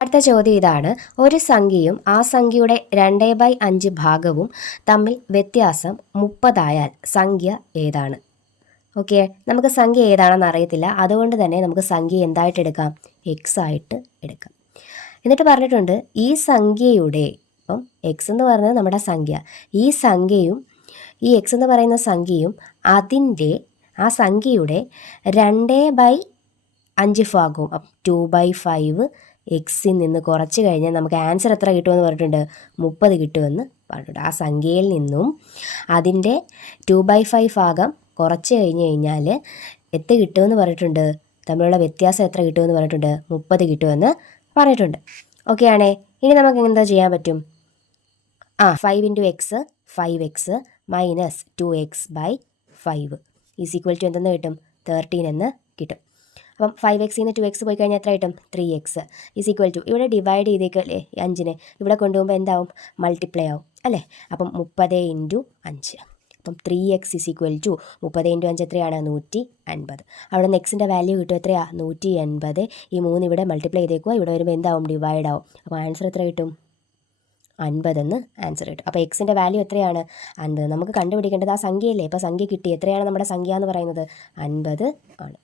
അടുത്ത ചോദ്യം ഇതാണ്. ഒരു സംഖ്യയും ആ സംഖ്യയുടെ 2/5 ഭാഗവും തമ്മിൽ വ്യത്യാസം 30 ആയാൽ സംഖ്യ ഏതാണ്? ഓക്കെ, നമുക്ക് സംഖ്യ ഏതാണെന്ന് അറിയത്തില്ല. അതുകൊണ്ട് തന്നെ നമുക്ക് സംഖ്യ എന്തായിട്ട് എടുക്കാം? എക്സ് ആയിട്ട് എടുക്കാം. എന്നിട്ട് പറഞ്ഞിട്ടുണ്ട് ഈ സംഖ്യയുടെ, ഇപ്പം എക്സ് എന്ന് പറയുന്നത് നമ്മുടെ സംഖ്യ, ഈ സംഖ്യയും ഈ എക്സ് എന്ന് പറയുന്ന സംഖ്യയും അതിൻ്റെ ആ സംഖ്യയുടെ 2/5 ഭാഗവും 2/5 എക്സിൽ നിന്ന് കുറച്ച് കഴിഞ്ഞാൽ നമുക്ക് ആൻസർ എത്ര കിട്ടുമെന്ന് പറഞ്ഞിട്ടുണ്ട്? 30 കിട്ടുമെന്ന് പറഞ്ഞിട്ടുണ്ട്. ആ സംഖ്യയിൽ നിന്നും അതിൻ്റെ 2/5 ഭാഗം കുറച്ച് കഴിഞ്ഞാൽ എത്ര കിട്ടുമെന്ന് പറഞ്ഞിട്ടുണ്ട്? തമ്മിലുള്ള വ്യത്യാസം എത്ര കിട്ടുമെന്ന് പറഞ്ഞിട്ടുണ്ട്? 30 കിട്ടുമെന്ന് പറഞ്ഞിട്ടുണ്ട്. ഓക്കെ ആണേ. ഇനി നമുക്ക് എന്താ ചെയ്യാൻ പറ്റും? 5 × x 5x minus 2x/5 is equal to എന്തെന്ന് കിട്ടും? 13 എന്ന് കിട്ടും. അപ്പം 5x നിന്ന് 2x പോയി കഴിഞ്ഞാൽ എത്ര കിട്ടും? 3x ഈസ് ഈക്വൽ ടു, ഇവിടെ ഡിവൈഡ് ചെയ്തേക്കല്ലേ 5-നെ, ഇവിടെ കൊണ്ടുപോകുമ്പോൾ എന്താവും? മൾട്ടിപ്ലൈ ആവും അല്ലേ? അപ്പം 30 × 5. അപ്പം 3x ഈസ് ഈക്വൽ ടു 30 × 5 എത്രയാണ്? 150. അവിടെ നിന്ന് എക്സിൻ്റെ വാല്യൂ കിട്ടും എത്രയാണ്? 180. ഈ 3 ഇവിടെ മൾട്ടിപ്ലൈ ചെയ്തേക്കുക, ഇവിടെ വരുമ്പോൾ എന്താവും? ഡിവൈഡ് ആവും. അപ്പോൾ ആൻസർ എത്ര കിട്ടും? 50 എന്ന് ആൻസർ കിട്ടും. അപ്പോൾ എക്സിൻ്റെ വാല്യൂ എത്രയാണ്? 50. നമുക്ക് കണ്ടുപിടിക്കേണ്ടത് ആ സംഖ്യയല്ലേ. ഇപ്പോൾ സംഖ്യ കിട്ടി. എത്രയാണ് നമ്മുടെ സംഖ്യ എന്ന് പറയുന്നത്? 50 ആണ്.